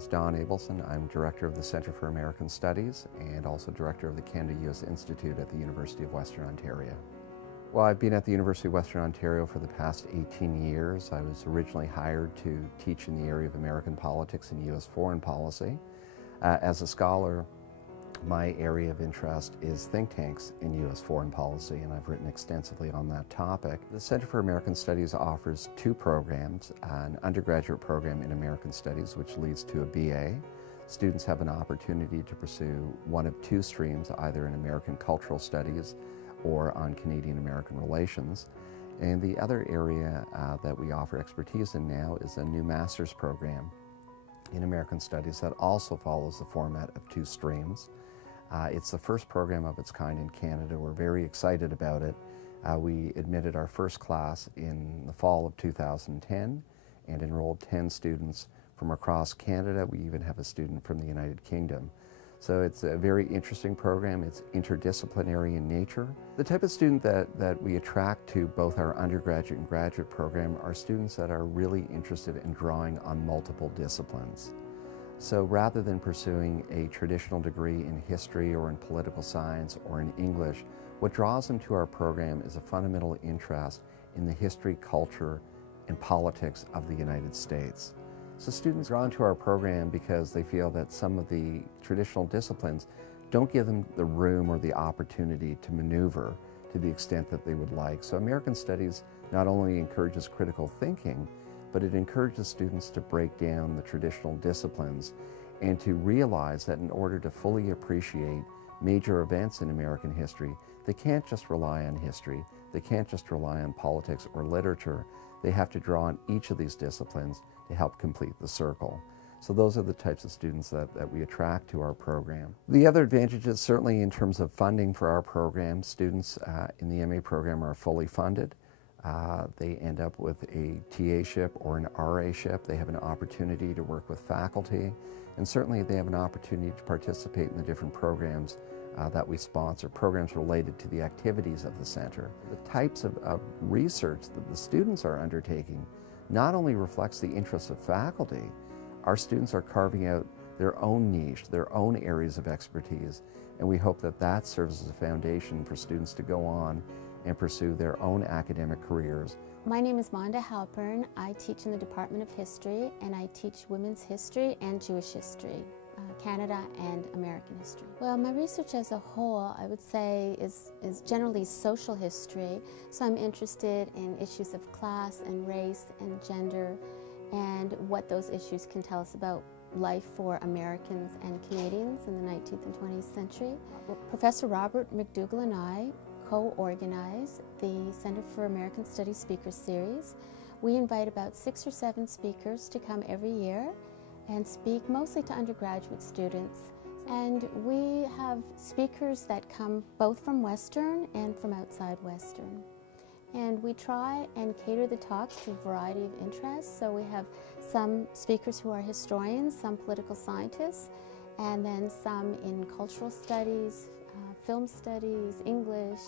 is Don Abelson. I'm Director of the Centre for American Studies and also Director of the Canada-US Institute at the University of Western Ontario. Well, I've been at the University of Western Ontario for the past 18 years. I was originally hired to teach in the area of American politics and U.S. foreign policy. As a scholar, my area of interest is think tanks in U.S. foreign policy, and I've written extensively on that topic. The Center for American Studies offers two programs, an undergraduate program in American Studies, which leads to a BA. Students have an opportunity to pursue one of two streams, either in American Cultural Studies or on Canadian-American relations. And the other area that we offer expertise in now is a new master's program in American Studies that also follows the format of two streams. It's the first program of its kind in Canada. We're very excited about it. We admitted our first class in the fall of 2010 and enrolled 10 students from across Canada. We even have a student from the United Kingdom. So it's a very interesting program. It's interdisciplinary in nature. The type of student that we attract to both our undergraduate and graduate program are students that are really interested in drawing on multiple disciplines. So rather than pursuing a traditional degree in history or in political science or in English, what draws them to our program is a fundamental interest in the history, culture, and politics of the United States. So students are drawn to our program because they feel that some of the traditional disciplines don't give them the room or the opportunity to maneuver to the extent that they would like. So American Studies not only encourages critical thinking, but it encourages students to break down the traditional disciplines and to realize that in order to fully appreciate major events in American history, they can't just rely on history, they can't just rely on politics or literature, they have to draw on each of these disciplines to help complete the circle. So those are the types of students that we attract to our program. The other advantages, certainly in terms of funding for our program, students in the MA program are fully funded. They end up with a TA-ship or an RA-ship. They have an opportunity to work with faculty, and certainly they have an opportunity to participate in the different programs that we sponsor, programs related to the activities of the center. The types of research that the students are undertaking not only reflects the interests of faculty, our students are carving out their own niche, their own areas of expertise, and we hope that that serves as a foundation for students to go on and pursue their own academic careers. My name is Monda Halpern. I teach in the Department of History, and I teach women's history and Jewish history, Canada and American history. Well, my research as a whole, I would say, is generally social history. So I'm interested in issues of class and race and gender and what those issues can tell us about life for Americans and Canadians in the 19th and 20th century. Professor Robert McDougall and I co-organize the Center for American Studies Speaker Series. We invite about 6 or 7 speakers to come every year and speak mostly to undergraduate students. And we have speakers that come both from Western and from outside Western. And we try and cater the talks to a variety of interests. So we have some speakers who are historians, some political scientists, and then some in cultural studies, film studies, English,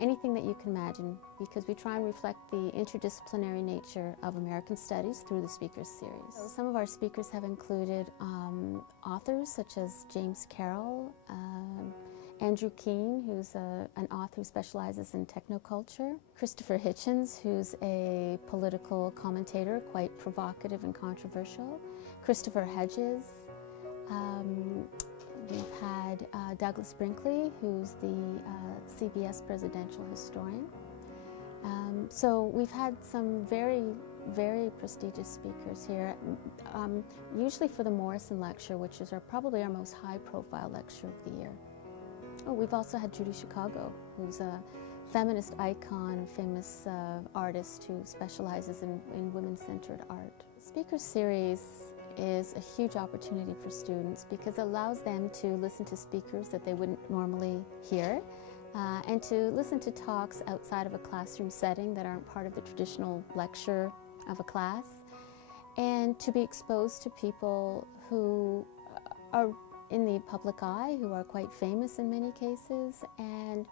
anything that you can imagine, because we try and reflect the interdisciplinary nature of American studies through the speakers series. So some of our speakers have included authors such as James Carroll, Andrew Keen, who's an author who specializes in technoculture, Christopher Hitchens, who's a political commentator, quite provocative and controversial, Christopher Hedges. We've had Douglas Brinkley, who's the CBS presidential historian. So we've had some very, very prestigious speakers here, usually for the Morrison Lecture, which is probably our most high-profile lecture of the year. Oh, we've also had Judy Chicago, who's a feminist icon, a famous artist who specializes in women-centered art. The Speaker Series is a huge opportunity for students because it allows them to listen to speakers that they wouldn't normally hear and to listen to talks outside of a classroom setting that aren't part of the traditional lecture of a class, and to be exposed to people who are in the public eye, who are quite famous in many cases, and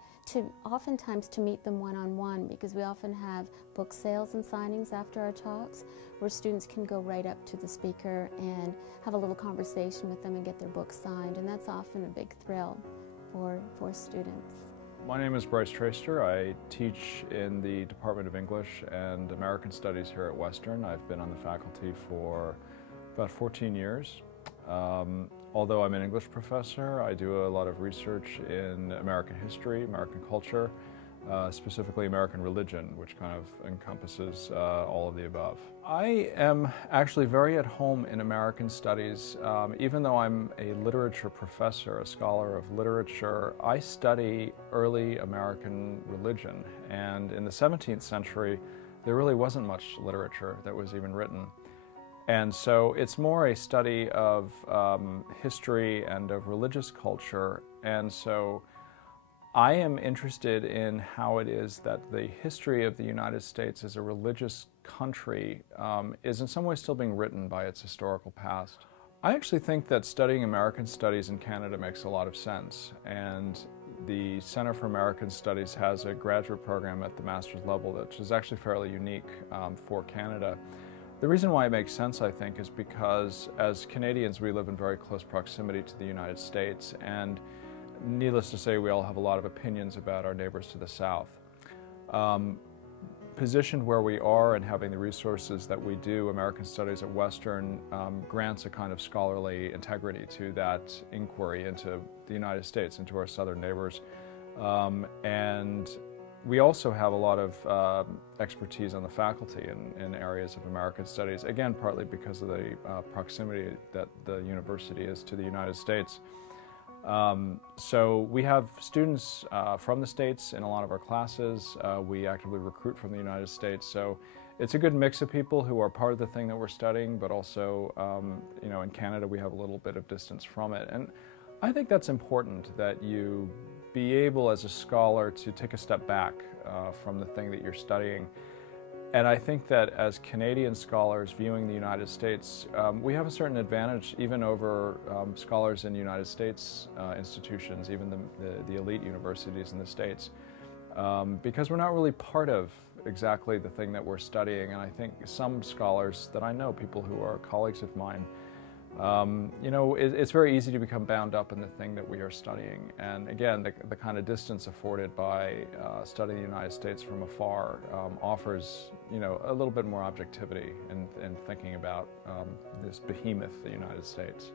oftentimes to meet them one-on-one, because we often have book sales and signings after our talks where students can go right up to the speaker and have a little conversation with them and get their book signed, and that's often a big thrill for students. My name is Bryce Traister. I teach in the Department of English and American Studies here at Western. I've been on the faculty for about 14 years. Although I'm an English professor, I do a lot of research in American history, American culture, specifically American religion, which kind of encompasses all of the above. I am actually very at home in American studies. Even though I'm a literature professor, a scholar of literature, I study early American religion. And in the 17th century, there really wasn't much literature that was even written. And so it's more a study of history and of religious culture. And so I am interested in how it is that the history of the United States as a religious country is in some way still being written by its historical past. I actually think that studying American studies in Canada makes a lot of sense. And the Center for American Studies has a graduate program at the master's level which is actually fairly unique for Canada. The reason why it makes sense, I think, is because as Canadians we live in very close proximity to the United States, and needless to say we all have a lot of opinions about our neighbors to the south. Positioned where we are and having the resources that we do, American Studies at Western grants a kind of scholarly integrity to that inquiry into the United States, into our southern neighbors. And we also have a lot of expertise on the faculty in areas of American Studies, again, partly because of the proximity that the university is to the United States. So we have students from the States in a lot of our classes. We actively recruit from the United States. So it's a good mix of people who are part of the thing that we're studying, but also, you know, in Canada we have a little bit of distance from it. And I think that's important, that you be able as a scholar to take a step back from the thing that you're studying. And I think that as Canadian scholars viewing the United States, we have a certain advantage even over scholars in United States institutions, even the elite universities in the States, because we're not really part of exactly the thing that we're studying. And I think some scholars that I know, people who are colleagues of mine, you know, it's very easy to become bound up in the thing that we are studying. And again, the kind of distance afforded by studying the United States from afar offers, you know, a little bit more objectivity in thinking about this behemoth, the United States.